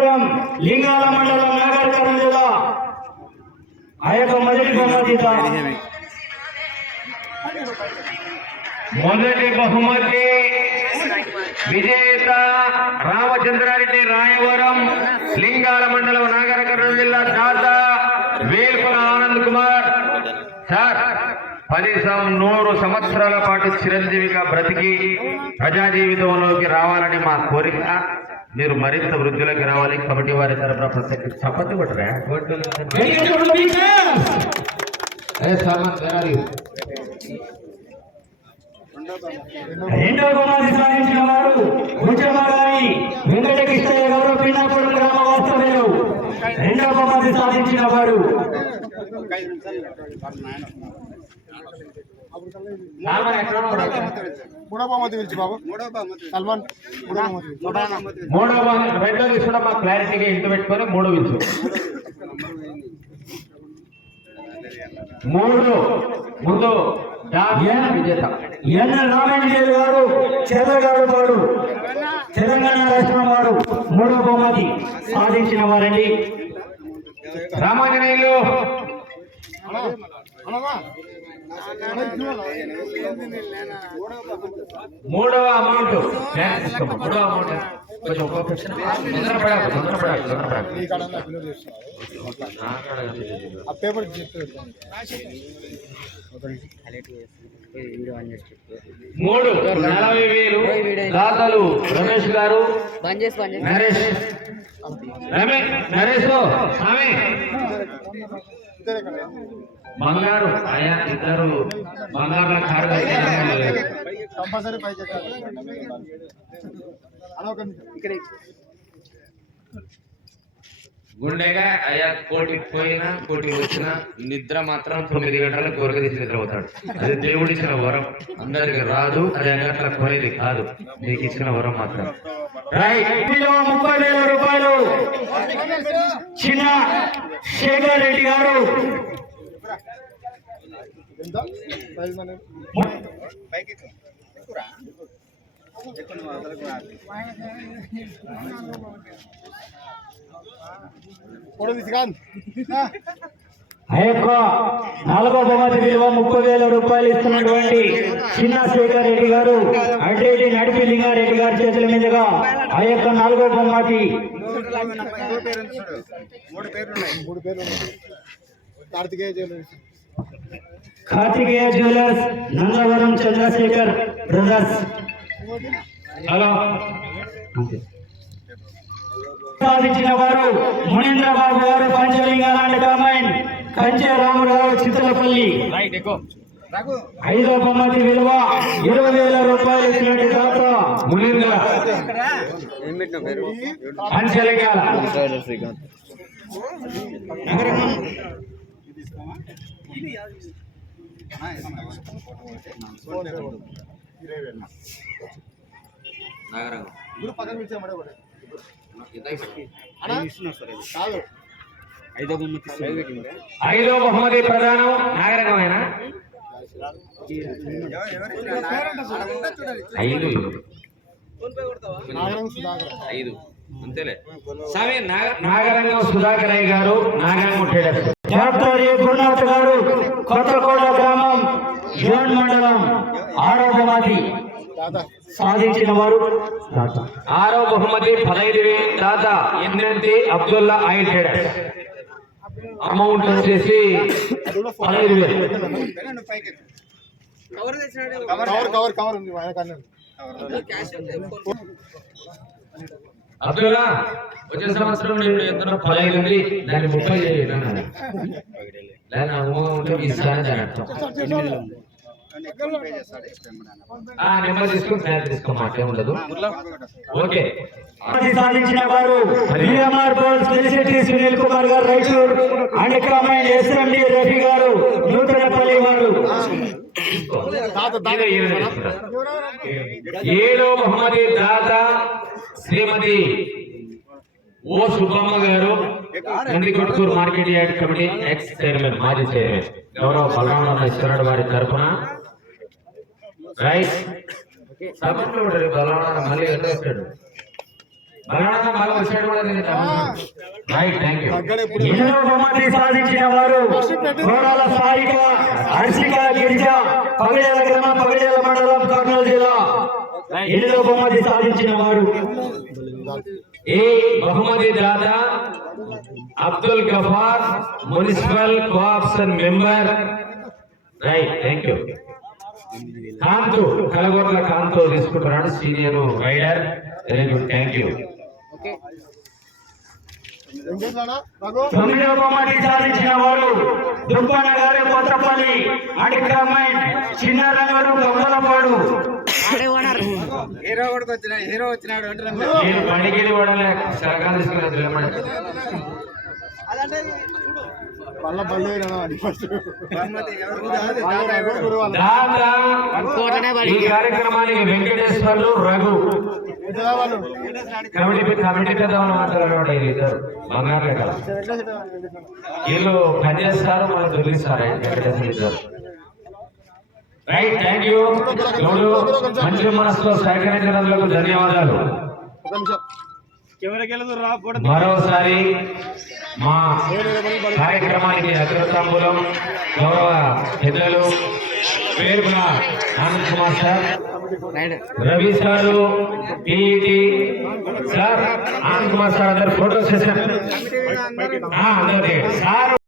రాయవరం లింగాల మండలం నాగర్ జిల్లా ఆ యొక్క మొదటి బహుమతి విజేత రామచంద్రారెడ్డి రాయవరం లింగాల మండలం నాగర్ కర్నూలు జిల్లా దాత వేల్పుల ఆనంద్ కుమార్ సార్ 100 సంవత్సరాల పాటు చిరంజీవిగా బ్రతికి ప్రజా జీవితంలోకి రావాలని మా కోరిక. మీరు మరింత వృద్ధిలోకి రావాలి. కమిటీ వారి తరఫున ప్రత్యేక చప్పతి కొట్టరా రెండో బహుమతి సాధించిన వారు గుజమాగారి వెంకటకృష్ణయ్య గారు పిన్నాపూర్ గ్రామ వాస్తవ్యులు. రెండో బహుమతి సాధించిన వారు మూడో బహుమతి పిలిచి బాబు సల్మాన్ మూడో రెండో తీసుకుంటే మా క్లారిటీగా ఇంటి పెట్టుకొని మూడో పిలుచు. మూడు ముందు విజేత ఎన్ రామేంద్ర గారు చెరగాడు వాడు తెలంగాణ రాష్ట్రం వారు మూడో బహుమతి సాధించిన వారండి. రామాంజనేయులు మూడవ అమౌంట్ మూడు 40,000 దాతలు రమేష్ గారు నరేష్ బంగారు ఆయా ఇద్దరు బంగారు కారు గుండెగా అయ్యా కోటికి పోయినా కోటికి వచ్చినా నిద్ర మాత్రం 9 గంటలకు కోరిక తీసి నిద్రపోతాడు. అది దేవుడిచ్చిన వరం, అందరికి రాదు. అది అట్లా కోరేది కాదు, నీకు ఇచ్చిన వరం మాత్రం. 30,000 రూపాయలు చిన్న శేఖర్ రెడ్డి గారు. ఆ యొక్క 4వ బహుమతి విలువ 30,000 రూపాయలు ఇస్తున్నటువంటి చిన్న శేఖర్ రెడ్డి గారు అడ్డేటి నడిపి లింగారెడ్డి గారి చేతుల మీదుగా ఆ యొక్క 4వ బహుమతి Kartikeya jewellers Nandavaram Chandrashekar brothers. Hello సాధించిన వారు మునీంద్రబాబు గారు పంచలింగాల కామెంట్ కంచె రామరావు చిత్తలపల్లి. 5వ బహుమతి విలువ 20,000 రూపాయలు ఇచ్చినట్టు దాత మునీంద్ర పంచలింగాల. ఐదో బహుమతి ప్రధానం నాగరకమైన 5 అంతేలే స్వామి. నాగరంగం సుధాకరయ్య గారు నాగరంగం ట్రేడర్స్. డాక్టర్ ఏ గురునాథ్ గారు కొత్తకోట గ్రామం జోన్ మండలం 6వ బహుమతి సాధించిన వారు. 6వ బహుమతి 15,000 దాత ఎన్నంతి అబ్దుల్లా ఆయిల్ ట్రేడర్స్. అమౌంట్ వచ్చేసి 15,000. అబ్దుల్లా వచ్చే సంవత్సరం నేను ఎంత 15 ఉంది, దాన్ని 30 చేయాలి. నెంబర్ తీసుకుని తయారు తీసుకోమాటే ఉండదు. ఓకే సాధించిన వారు సునీల్ కుమార్ గారు Raichur and comment SMD Rafi గారు నూతనపల్లి వారు. 7వ బహుమతి దాత శ్రీమతి ఓ సుబ్బమ్మ గారు Nandikotkur market yard committee X chairman మాజీ చైర్మన్ గౌరవ బలరామ ఈశ్వరుడు వారి తరఫున రైట్ బలరామ మళ్ళీ వచ్చాడు. Right, thank you. ఎన్నో బహుమతి సాధించిన వారు గోడాల సాయిక హర్షిక గిరిజ పగడేల గ్రామం పగడేల మండలం కర్నూలు జిల్లా ఎన్నో బహుమతి సాధించిన వారు ఏ బహుమతి Dada Abdul Gaffar municipal co-option member. Right, thank you. Kantu Kalagorla Kantu తీసుకుంటున్నాడు, senior raider. Very good, thank you. తొమ్మిదవ బహుమతి సాధించిన వారు దుప్పన్న గారు కొత్తపల్లి అడిక్రమైన్ చిన్న రంగుడు గొప్పలపాడు. నేను పడిగిరి పడలే సరకాలు తీసుకుని ఈ కార్యక్రమానికి వెంకటేశ్వర్లు రఘు కమిటీ పెద్దవాళ్ళు మాట్లాడారు. ఇద్దరు బంగారు కదా, వీళ్ళు పనిచేస్తారు, మనం తొలగిస్తారు. వెంకటేశ్వర ఇద్దరు. Right, thank you. మంచి మనసులో సహకరించినందుకు ధన్యవాదాలు. మరోసారి మా కార్యక్రమానికి అగ్రతాంబూలం గౌరవ పెద్దలు పేరున Anand Kumar sir, Ravi sir, TET sir, Anand Kumar sir అందరు ఫోటో సెషన్ అందరికీ సార్.